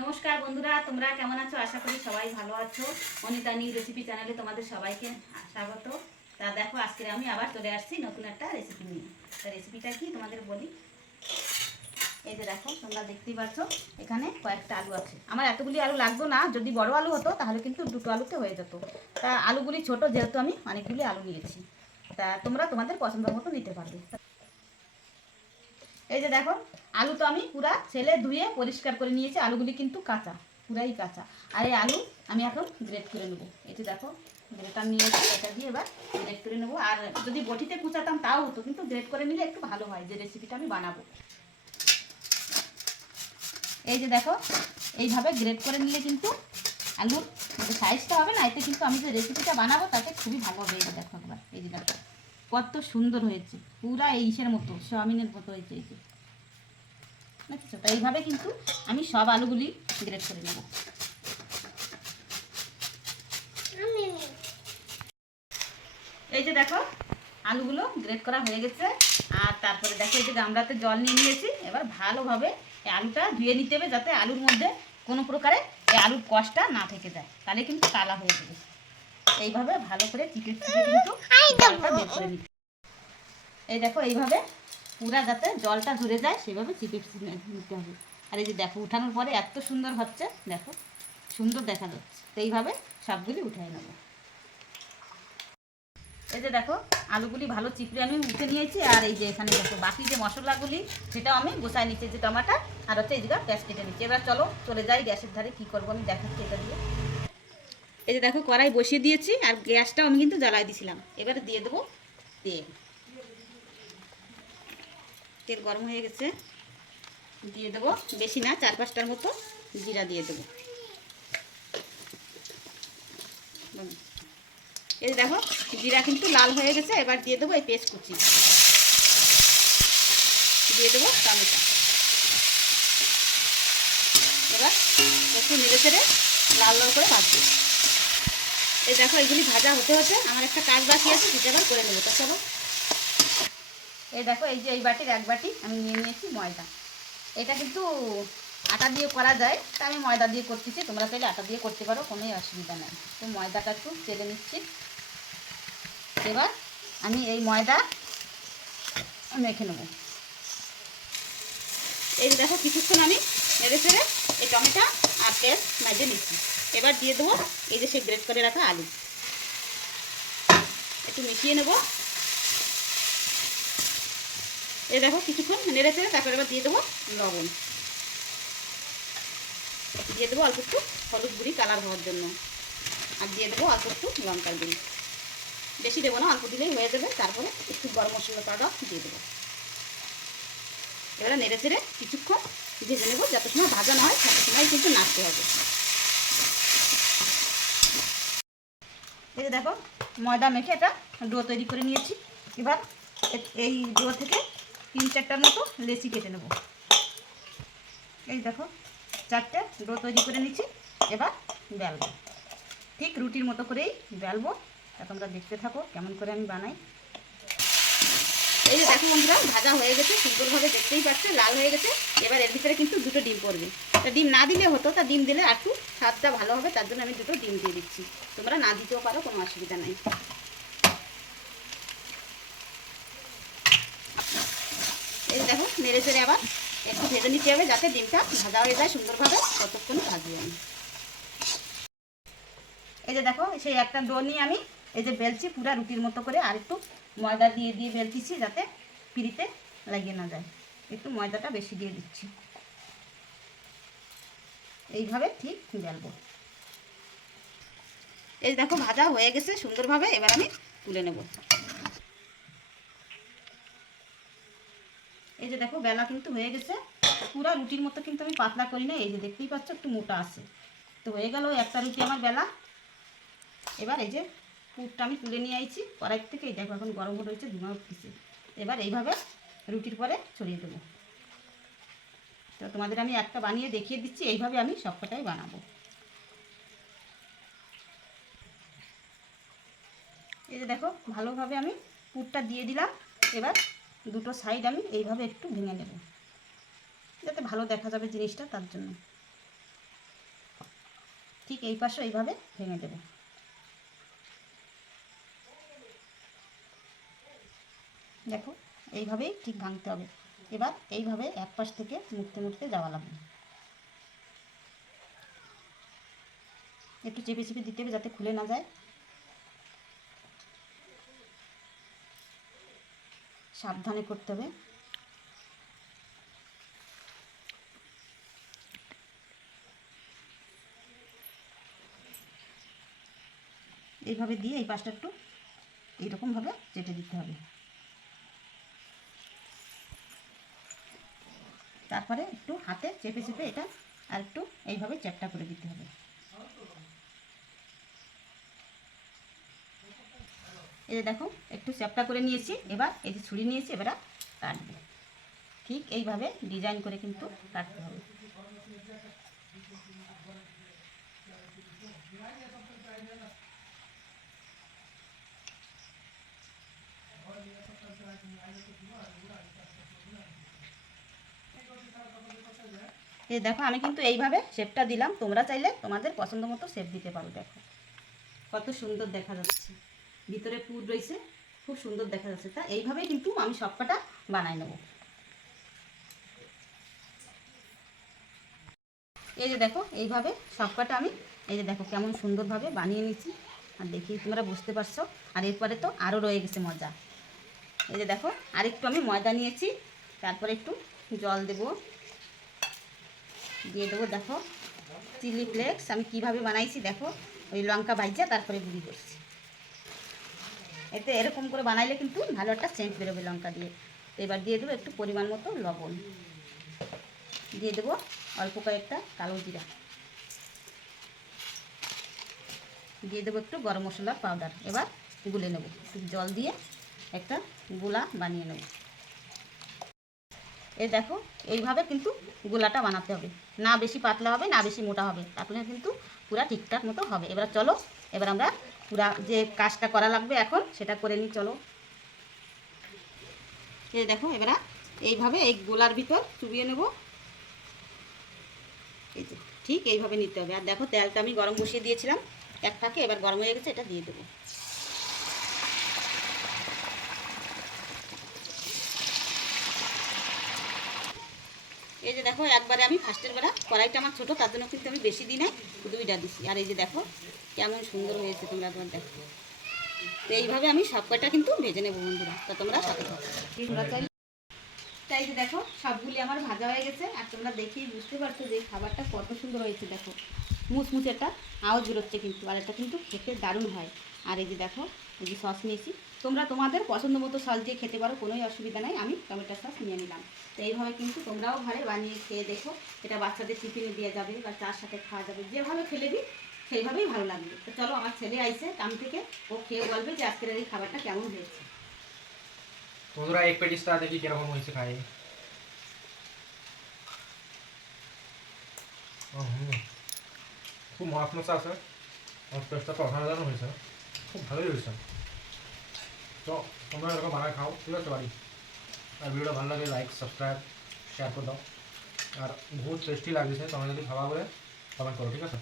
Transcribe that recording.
নমস্কার বন্ধুরা, তোমরা কেমন আছো? আশা করি সবাই ভালো আছো। অনিতানি রেসিপি চ্যানেলে তোমাদের সবাইকে স্বাগত। তা দেখো, আজকে আমি আবার চলে আসছি নতুন একটা রেসিপি নিয়ে। তা রেসিপিটা কি তোমাদের বলি। এই যে দেখো, তোমরা দেখতেই পাচ্ছ এখানে কয়েকটা আলু আছে। আমার এতগুলি আলু লাগতো না, যদি বড় আলু হতো তাহলে কিন্তু দুটো আলুতে হয়ে যেত। তা আলুগুলি ছোট যেহেতু আমি অনেকগুলি আলু নিয়েছি। তা তোমরা তোমাদের পছন্দ মতো নিতে পারবে। এই যে দেখো, আলু তো আমি পুরা ছেলে ধুয়ে পরিষ্কার করে নিয়েছি। আলুগুলি কিন্তু কাঁচা, পুরাই কাঁচা। আর এই আলু আমি এখন গ্রেট করে নেবো। এই যে দেখো, গ্রেটার নিয়েছি, এটা দিয়ে এবার গ্রেট করে নেবো। আর যদি বটিতে কুচাতাম তাও হতো, কিন্তু গ্রেট করে নিলে একটু ভালো হয় যে রেসিপিটা আমি বানাবো। এই যে দেখো, এইভাবে গ্রেট করে নিলে কিন্তু আলুর সাইজটা হবে না, এতে কিন্তু আমি যে রেসিপিটা বানাবো তাতে খুবই ভালো হবে। এই যে দেখো একবার, এই যে দেখো কত সুন্দর হয়েছে, পুরা এই ইসের মতো, চাউমিনের মতো হয়েছে। এই যে দেখছো, তো এইভাবে কিন্তু আমি সব আলুগুলি গ্রেট করে নেব। এই যে দেখো, আলুগুলো গ্রেট করা হয়ে গেছে। আর তারপরে দেখো, এই যে গামলাতে জল নিয়ে নিয়েছি। এবার ভালোভাবে এই আলুটা ধুয়ে নিতে হবে, যাতে আলুর মধ্যে কোনো প্রকারে এই আলুর কষটা না থেকে যায়, তাহলে কিন্তু কালা হয়ে যাবে। এইভাবে ভালো করে চিপে চিপে কিন্তু জলটা বের করে নিতে। এই দেখো, এইভাবে পুরা যাতে জলটা ধরে যায় সেভাবে চিপে নিতে হবে। আর এই যে দেখো, উঠানোর পরে এত সুন্দর হচ্ছে, দেখো সুন্দর দেখা যাচ্ছে। তো এইভাবে সবগুলি উঠিয়ে নেব। এই যে দেখো, আলুগুলি ভালো চিপড়ে আমি উঠে নিয়েছি। আর এই যে এখানে দেখো বাকি যে মশলাগুলি সেটাও আমি গোছায় নিচ্ছি, যে টমাটো আর হচ্ছে এই জায়গা পেঁয়াজ কেটে নিচ্ছি। এবার চলো চলে যাই গ্যাসের ধারে, কী করবো আমি দেখাচ্ছি এটা দিয়ে। এই যে দেখো, কড়াই বসিয়ে দিয়েছি আর গ্যাসটাও আমি কিন্তু জ্বালাই দিয়েছিলাম। এবারে দিয়ে দেবো তেল। তেল গরম হয়ে গেছে, দিয়ে দেবো বেশি না, 4-5টার মতো জিরা দিয়ে দেবো। এই দেখো, জিরা কিন্তু লাল হয়ে গেছে। এবার দিয়ে দেবো এই পেস্ট কুচি, দিয়ে দেবো টমেটো। এবার একটু নেড়ে চেড়ে লাল লাল করে ভাজবো। এই দেখো, এইগুলি ভাজা হতে হতে আমার একটা কাজ বাকি আছে, সেটা এবার করে নেবো। তা চলো। এই দেখো, এই যে এই বাটির 1 বাটি আমি নিয়ে নিয়েছি ময়দা। এটা কিন্তু আটা দিয়ে করা যায়, তা আমি ময়দা দিয়ে করতেছি। তোমরা চাইলে আটা দিয়ে করতে পারো, কোনোই অসুবিধা নেই। তো ময়দাটা একটু চেলে নিচ্ছি। এবার আমি এই ময়দা মেখে নেব। এই দেখো, কিছুক্ষণ আমি নেড়ে চেড়ে এই টমেটো আর পেঁয়াজ মেজে নিচ্ছি। এবার দিয়ে দেবো এই যে সেই গ্রেট করে রাখা আলু, একটু মিশিয়ে নেব। এই দেখো, কিছুক্ষণ নেড়ে চেড়ে তারপরে এবার দিয়ে দেবো লবণ, দিয়ে দেবো অল্প একটু হলুদ গুঁড়ি কালার হওয়ার জন্য, আর দিয়ে দেবো অল্প একটু লঙ্কার গুঁড়ি। বেশি দেবো না, অল্প দিলেই হয়ে যাবে। তারপরে একটু গরম মশলা পাউডার দিয়ে দেবো। এবারে নেড়ে চেড়ে কিছুক্ষণ ভেজে নেবো, যত সময় ভাজা না হয় তত সময় কিন্তু নাড়তে হবে। এই যে দেখো, ময়দা মেখে এটা ডো তৈরি করে নিয়েছি। এবার এই ডো থেকে 3-4টার মতো লেচি কেটে নেব। এই দেখো, 4টে ডো তৈরি করে নিচ্ছি। এবার বেলবো, ঠিক রুটির মতো করেই বেলবো। তা তোমরা দেখতে থাকো কেমন করে আমি বানাই। এই যে দেখো বন্ধুরা, ভাজা হয়ে গেছে সুন্দরভাবে, দেখতেই পাচ্ছে লাল হয়ে গেছে। এবার এর ভিতরে কিন্তু 2টো ডিম পড়বে। তা ডিম না দিলে হতো, তা ডিম দিলে আর একটু স্বাদটা ভালো হবে, তার জন্য আমি 2টো ডিম দিয়ে দিচ্ছি। তোমরা না দিতেও পারো, কোনো অসুবিধা নাই। এই দেখো, নেড়ে চেড়ে আবার একটু ভেজে নিতে হবে, যাতে ডিমটা ভাজা হয়ে যায় সুন্দরভাবে। ততক্ষণ ভাজি আমি। এই যে দেখো, সেই একটা ডো নিয়ে আমি এই যে বেলছি পুরা রুটির মতো করে। আর একটু ময়দা দিয়ে দিয়ে বেলতেছি, যাতে পিড়িতে লাগিয়ে না যায়। একটু ময়দাটা বেশি দিয়ে দিচ্ছি। এইভাবে ঠিক বেলবো। এই দেখো, ভাজা হয়ে গেছে সুন্দরভাবে। এবার আমি তুলে নেব। এই যে দেখো, বেলা কিন্তু হয়ে গেছে পুরা রুটির মতো, কিন্তু আমি পাতলা করি না। এই যে দেখতেই পাচ্ছ, একটু মোটা আছে। তো হয়ে গেল একটা রুটি আমার বেলা। এবার এই যে পুরটা আমি তুলে নিয়ে আইছি কড়াই থেকে। এই দেখো, এখন গরম রয়েছে, ধোঁয়া উঠতেছে। এবার এইভাবে রুটির পরে ছড়িয়ে দেবো। তো তোমাদের আমি একটা বানিয়ে দেখিয়ে দিচ্ছি, এইভাবে আমি সবকটাই বানাবো। এই যে দেখো, ভালোভাবে আমি পুরটা দিয়ে দিলাম। এবার 2টো সাইড আমি এইভাবে একটু ভেঙে নেব, যাতে ভালো দেখা যাবে জিনিসটা, তার জন্য। ঠিক এই পাশে এইভাবে ভেঙে দেব। দেখো এইভাবেই ঠিক ভাঙতে হবে। এবার এইভাবে এক পাশ থেকে মুড়তে মুড়তে যাওয়া লাগবে। একটু চেপে চেপে দিতে হবে যাতে খুলে না যায়। সাবধানে করতে হবে। এইভাবে দিয়ে এই পাশটা একটু এইরকমভাবে চেপে দিতে হবে। তারপরে একটু হাতে চেপে চেপে এটা আর একটু এইভাবে চ্যাপটা করে দিতে হবে। এই যে দেখো একটু চ্যাপটা করে নিয়েছি। এবার এই যে ছুরি নিয়েছি, এবার কাটবো। ঠিক এইভাবে ডিজাইন করে কিন্তু কাটতে হবে। এই দেখো আমি কিন্তু এইভাবে শেপটা দিলাম। তোমরা চাইলে তোমাদের পছন্দ মতো শেপ দিতে পারো। দেখো কত সুন্দর দেখা যাচ্ছে, ভিতরে পুর রয়েছে, খুব সুন্দর দেখা যাচ্ছে। তা এইভাবেই কিন্তু আমি সবকটা বানাই নেব। এই যে দেখো এইভাবে সবকটা আমি এই যে দেখো কেমন সুন্দরভাবে বানিয়ে নিচ্ছি। আর দেখি তোমরা বুঝতে পারছো। আর এরপরে তো আরও রয়ে গেছে মজা। এই যে দেখো আরেকটু আমি ময়দা নিয়েছি, তারপরে একটু জল দেবো, দিয়ে দেবো দেখো চিলি ফ্লেক্স। আমি কিভাবে বানাইছি দেখো, ওই লঙ্কা ভাজা তারপরে গুঁড়ি করছি। এতে এরকম করে বানাইলে কিন্তু ভালো একটা সেন্ট বেরোবে লঙ্কা দিয়ে। এবার দিয়ে দেবো একটু পরিমাণ মতো লবণ, দিয়ে দেবো অল্প কয়েকটা কালো জিরা, দিয়ে দেবো একটু গরম মশলার পাউডার। এবার গুলে নেব, জল দিয়ে একটা গোলা বানিয়ে নেব। এই দেখো এইভাবে কিন্তু গোলাটা বানাতে হবে, না বেশি পাতলা হবে না বেশি মোটা হবে, তাহলে কিন্তু পুরা ঠিকঠাক মতো হবে। এবার চলো, এবার আমরা পুরা যে কাজটা করা লাগবে এখন সেটা করে নিই। চলো এই দেখো এবার এইভাবে এই গোলার ভিতর চুবিয়ে নেব। এই যে ঠিক এইভাবে নিতে হবে। আর দেখো তেলটা আমি গরম বসিয়ে দিয়েছিলাম এক ফাঁকে, এবার গরম হয়ে গেছে, এটা দিয়ে দেবো। এই যে দেখো একবারে আমি ফার্স্টের বেলা, কড়াইটা আমার ছোটো তার জন্য কিন্তু আমি বেশি দিই নাই, দুইটা দিছি। আর এই যে দেখো কেমন সুন্দর হয়েছে, তোমরা তোমার দেখো। তো এইভাবে আমি সব কয়টা কিন্তু ভেজে নেবো বন্ধুরা, তা তোমরা সাথে থাকো। তাই যে দেখো সবগুলি আমার ভাজা হয়ে গেছে। আর তোমরা দেখেই বুঝতে পারছো যে খাবারটা কত সুন্দর হয়েছে। দেখো মুচমুচে একটা আওয়াজ বেরোচ্ছে কিন্তু, আর এটা কিন্তু খেতে দারুণ হয়। আর এই যে দেখো এই যে সস নিয়েছি, তোমরা তোমাদের পছন্দ মতো সস দিয়ে খেতে পারো, কোনোই অসুবিধা নাই। আমি টমেটো সস নিয়ে নিলাম। তো এইভাবে কিন্তু তোমরাও ঘরে বানিয়ে খেয়ে দেখো। এটা বাচ্চাদের টিফিনে দিয়ে যাবে বা চার সাথে খাওয়া যাবে, যেভাবে খেলেবি সেইভাবেই ভালো লাগবে। তো চলো আমার ছেলে আইছে কাম থেকে, ও খেয়ে বলবে যে আজকের এই খাবারটা কেমন হয়েছে। বন্ধুরা এক পেটিসটা দেখি কিরকম হয়েছে খাই। খুব মশমশা আছে, আর টেস্টটা তো অসাধারণ হয়েছে, খুব ভালোই হয়েছে। তো তোমরা এরকম বানায় খাও, ঠিক আছে বাড়ি। আর ভিডিওটা ভালো লাগে লাইক সাবস্ক্রাইব শেয়ার করে দাও। আর বহুত টেস্টি লাগছে, তোমরা যদি খাওয়া বলে কমেন্ট করো, ঠিক আছে।